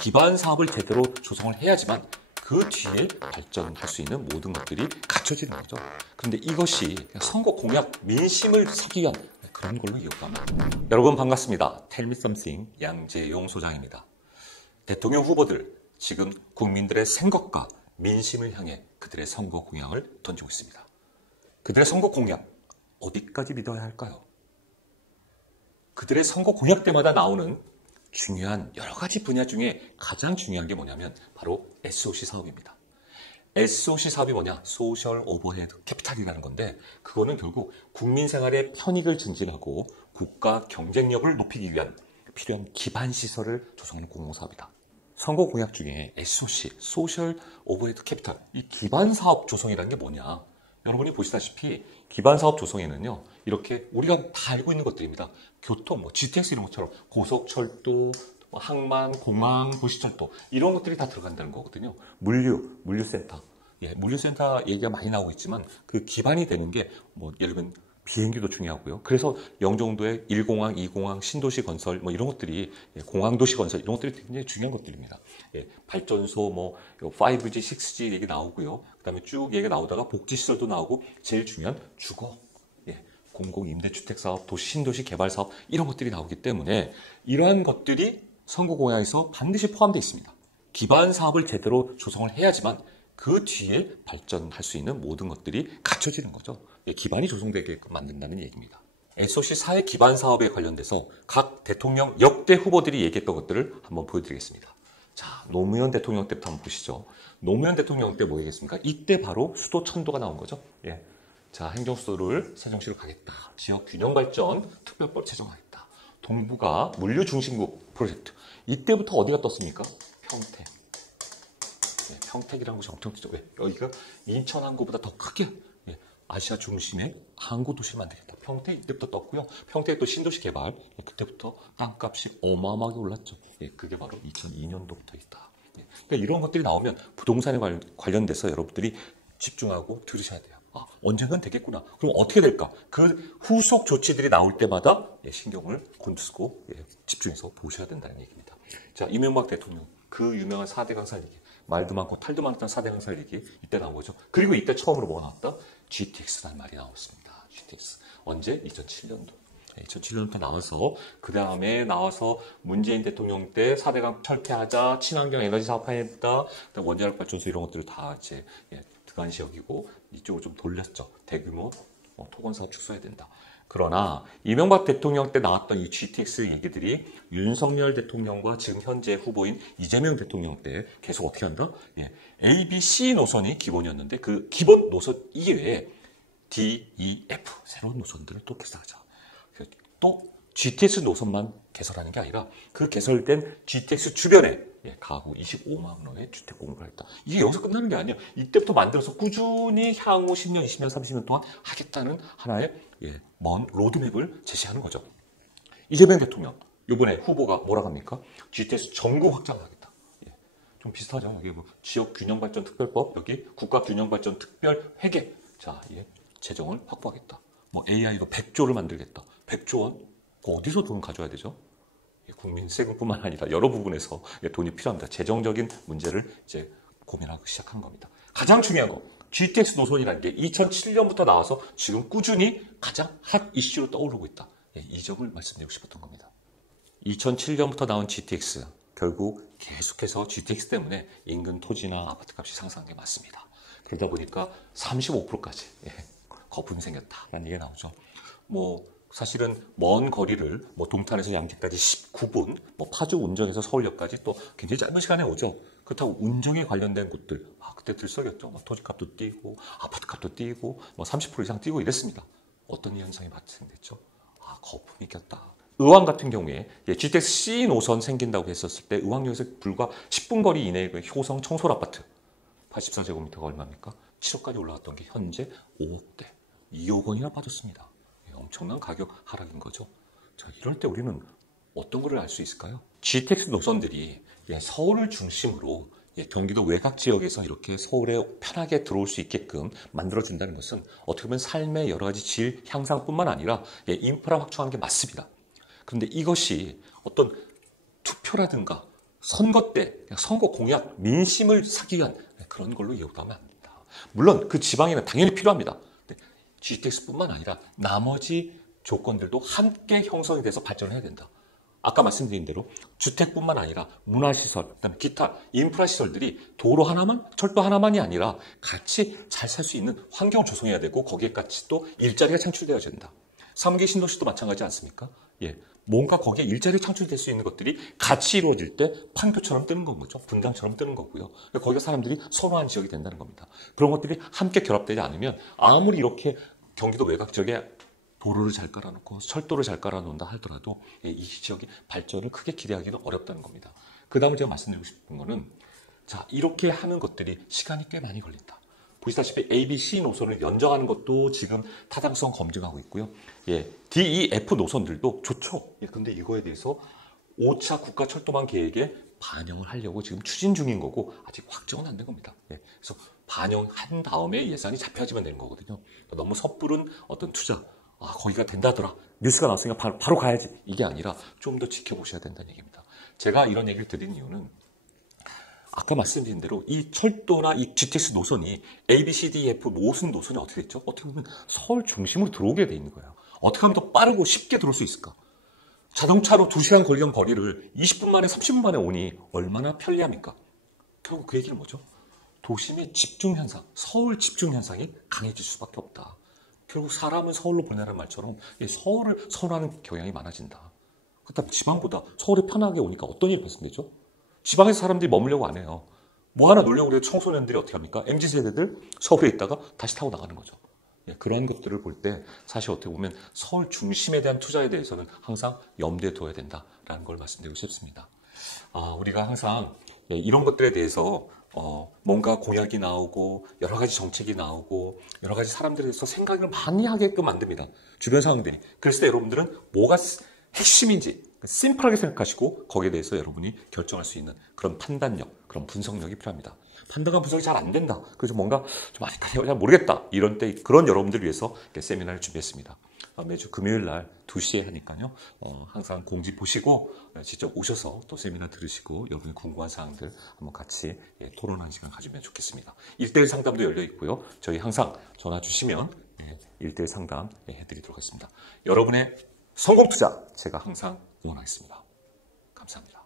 기반 사업을 제대로 조성을 해야지만 그 뒤에 발전할 수 있는 모든 것들이 갖춰지는 거죠. 그런데 이것이 선거 공약, 민심을 사기 위한 그런 걸로 이어갑니다. 여러분 반갑습니다. Tell me something 양재용 소장입니다. 대통령 후보들 지금 국민들의 생각과 민심을 향해 그들의 선거 공약을 던지고 있습니다. 그들의 선거 공약 어디까지 믿어야 할까요? 그들의 선거 공약 때마다 나오는 중요한 여러 가지 분야 중에 가장 중요한 게 뭐냐면 바로 SOC 사업입니다. SOC 사업이 뭐냐? 소셜 오버헤드 캐피탈이라는 건데 그거는 결국 국민 생활의 편익을 증진하고 국가 경쟁력을 높이기 위한 필요한 기반 시설을 조성하는 공공사업이다. 선거 공약 중에 SOC, 소셜 오버헤드 캐피탈, 이 기반 사업 조성이라는 게 뭐냐? 여러분이 보시다시피 기반 사업 조성에는요, 이렇게 우리가 다 알고 있는 것들입니다. 교통, GTX 이런 것처럼 고속철도, 항만, 공항, 도시철도 이런 것들이 다 들어간다는 거거든요. 물류센터. 물류센터 얘기가 많이 나오고 있지만 그 기반이 되는 게 예를 들면 비행기도 중요하고요. 그래서 영종도의 1공항, 2공항, 신도시 건설 이런 것들이 공항도시 건설 이런 것들이 굉장히 중요한 것들입니다. 발전소 5G, 6G 얘기 나오고요. 그다음에 쭉 얘기 나오다가 복지시설도 나오고 제일 중요한 주거, 공공임대주택사업, 신도시 개발사업 이런 것들이 나오기 때문에 이러한 것들이 선거공약에서 반드시 포함되어 있습니다. 기반 사업을 제대로 조성을 해야지만 그 뒤에 발전할 수 있는 모든 것들이 갖춰지는 거죠. 기반이 조성되게끔 만든다는 얘기입니다. SOC 사회 기반 사업에 관련돼서 각 대통령 역대 후보들이 얘기했던 것들을 한번 보여드리겠습니다. 자, 노무현 대통령 때부터 한번 보시죠. 노무현 대통령 때 뭐 얘기했습니까? 이때 바로 수도 천도가 나온 거죠. 자, 행정수도를 세종시로 가겠다. 지역균형발전 특별법 제정하겠다. 동부가 물류중심국 프로젝트. 이때부터 어디가 떴습니까? 평택. 평택이라는 곳이 엄청 크죠. 여기가 인천 항구보다 더 크게 아시아 중심의 항구 도시를 만들겠다. 평택 이때부터 떴고요. 평택 또 신도시 개발 그때부터 땅값이 어마어마하게 올랐죠. 그게 바로 2002년도부터 있다. 그러니까 이런 것들이 나오면 부동산에 관련돼서 여러분들이 집중하고 들으셔야 돼요. 언젠간 되겠구나. 그럼 어떻게 될까? 그 후속 조치들이 나올 때마다 신경을 곤두쓰고 집중해서 보셔야 된다는 얘기입니다. 자, 이명박 대통령 그 유명한 4대 강살 얘기. 말도 많고 탈도 많았던 4대 강살 얘기 이때 나온 거죠. 그리고 이때 처음으로 뭐가 나왔다? GTX라는 말이 나왔습니다. GTX. 언제? 2007년도. 2007년부터 나와서 그 다음에 나와서 문재인 대통령 때 4대강 철폐하자, 친환경 에너지 사업하겠다, 원자력 발전소 이런 것들을 다 이제 등한시 여기고 이쪽으로 좀 돌렸죠. 대규모 토건 사업 축소해야 된다. 그러나 이명박 대통령 때 나왔던 이 GTX 얘기들이 윤석열 대통령과 지금 현재 후보인 이재명 대통령 때 계속 어떻게 한다? A, B, C 노선이 기본이었는데 그 기본 노선 이외에 D, E, F 새로운 노선들을 또 개설하자. 또 GTX 노선만 개설하는 게 아니라 그 개설된 GTX 주변에 가구 25만 원의 주택 공급을 했다. 이게 여기서 끝나는 게 아니에요. 이때부터 만들어서 꾸준히 향후 10년, 20년, 30년 동안 하겠다는 하나의 먼 로드맵을 제시하는 거죠. 이재명 대통령 이번에 후보가 뭐라고 합니까? GTX 전국 확장하겠다. 좀 비슷하죠. 여기 지역균형발전특별법, 여기 국가균형발전특별회계. 자, 재정을 확보하겠다. AI도 100조를 만들겠다. 100조 원? 어디서 돈 가져야 되죠? 국민 세금뿐만 아니라 여러 부분에서 돈이 필요합니다. 재정적인 문제를 이제 고민하기 시작한 겁니다. 가장 중요한 거, GTX 노선이라는 게 2007년부터 나와서 지금 꾸준히 가장 핫 이슈로 떠오르고 있다. 이 점을 말씀드리고 싶었던 겁니다. 2007년부터 나온 GTX, 결국 계속해서 GTX 때문에 인근 토지나 아파트값이 상승한 게 맞습니다. 그러다 보니까 35%까지 거품이 생겼다라는 얘기가 나오죠. 사실은 먼 거리를 동탄에서 양재까지 19분, 파주 운정에서 서울역까지 또 굉장히 짧은 시간에 오죠. 그렇다고 운정에 관련된 곳들, 그때 들썩였죠. 토지값도 뛰고, 아파트값도 뛰고, 30% 이상 뛰고 이랬습니다. 어떤 현상이 발생됐죠? 거품이 꼈다. 의왕 같은 경우에 GTX C 노선 생긴다고 했었을 때 의왕역에서 불과 10분 거리 이내의 효성 청솔 아파트 84제곱미터가 얼마입니까? 7억까지 올라갔던 게 현재 5억대, 2억 원이나 빠졌습니다. 엄청난 가격 하락인 거죠. 자, 이럴 때 우리는 어떤 거를 알 수 있을까요? GTX 노선들이 서울을 중심으로 경기도 외곽 지역에서 이렇게 서울에 편하게 들어올 수 있게끔 만들어준다는 것은 어떻게 보면 삶의 여러 가지 질 향상뿐만 아니라 인프라 확충하는 게 맞습니다. 그런데 이것이 어떤 투표라든가 선거 때 선거 공약, 민심을 사기 위한 그런 걸로 이용하면 안 됩니다. 물론 그 지방에는 당연히 필요합니다. GTX뿐만 아니라 나머지 조건들도 함께 형성이 돼서 발전을 해야 된다. 아까 말씀드린 대로 주택뿐만 아니라 문화시설, 그다음에 기타 인프라 시설들이 도로 하나만, 철도 하나만이 아니라 같이 잘 살 수 있는 환경을 조성해야 되고 거기에 같이 또 일자리가 창출되어야 된다. 3기 신도시도 마찬가지 않습니까? 예, 뭔가 거기에 일자리 창출될 수 있는 것들이 같이 이루어질 때 판교처럼 뜨는 건 거죠. 분당처럼 뜨는 거고요. 거기가 사람들이 선호하는 지역이 된다는 겁니다. 그런 것들이 함께 결합되지 않으면 아무리 이렇게 경기도 외곽 지역에 도로를 잘 깔아놓고 철도를 잘 깔아놓는다 하더라도 이 지역의 발전을 크게 기대하기는 어렵다는 겁니다. 그 다음에 제가 말씀드리고 싶은 거는 자, 이렇게 하는 것들이 시간이 꽤 많이 걸린다. 보시다시피 A, B, C 노선을 연정하는 것도 지금 타당성 검증하고 있고요. 예, D, E, F 노선들도 좋죠. 예, 근데 이거에 대해서 5차 국가철도망 계획에 반영을 하려고 지금 추진 중인 거고 아직 확정은 안 된 겁니다. 예, 그래서 반영한 다음에 예산이 잡혀지면 되는 거거든요. 너무 섣부른 어떤 투자, 거기가 된다더라. 뉴스가 나왔으니까 바로 가야지. 이게 아니라 좀 더 지켜보셔야 된다는 얘기입니다. 제가 이런 얘기를 드린 이유는 아까 말씀드린 대로 이 철도나 이 GTX 노선이 A, B, C, D, E, F 모든 노선이 어떻게 됐죠? 어떻게 보면 서울 중심으로 들어오게 돼 있는 거예요. 어떻게 하면 더 빠르고 쉽게 들어올 수 있을까? 자동차로 2시간 걸리던 거리를 20분 만에 30분 만에 오니 얼마나 편리합니까? 결국 그 얘기는 뭐죠? 도심의 집중 현상, 서울 집중 현상이 강해질 수밖에 없다. 결국 사람은 서울로 보내라는 말처럼 서울을 선호하는 경향이 많아진다. 그렇다면 지방보다 서울이 편하게 오니까 어떤 일이 발생되죠? 지방에서 사람들이 머물려고 안 해요. 뭐 하나 놀려고 그래도 청소년들이 어떻게 합니까? MZ세대들 서울에 있다가 다시 타고 나가는 거죠. 그런 것들을 볼 때 사실 어떻게 보면 서울 중심에 대한 투자에 대해서는 항상 염두에 둬야 된다라는 걸 말씀드리고 싶습니다. 우리가 항상 이런 것들에 대해서 뭔가 공약이 나오고 여러 가지 정책이 나오고 여러 가지 사람들에 대해서 생각을 많이 하게끔 만듭니다. 주변 상황들이. 그래서 여러분들은 뭐가 핵심인지 심플하게 생각하시고 거기에 대해서 여러분이 결정할 수 있는 그런 판단력, 그런 분석력이 필요합니다. 판단과 분석이 잘 안 된다. 그래서 뭔가 좀 잘 모르겠다. 이런 때 그런 여러분들 위해서 세미나를 준비했습니다. 매주 금요일 날 2시에 하니까요. 항상 공지 보시고 직접 오셔서 또 세미나 들으시고 여러분이 궁금한 사항들 한번 같이 토론하는 시간 가지면 좋겠습니다. 1대1 상담도 열려 있고요. 저희 항상 전화 주시면 1대1 상담 해드리도록 하겠습니다. 여러분의 성공 투자 제가 항상 응원하겠습니다. 감사합니다.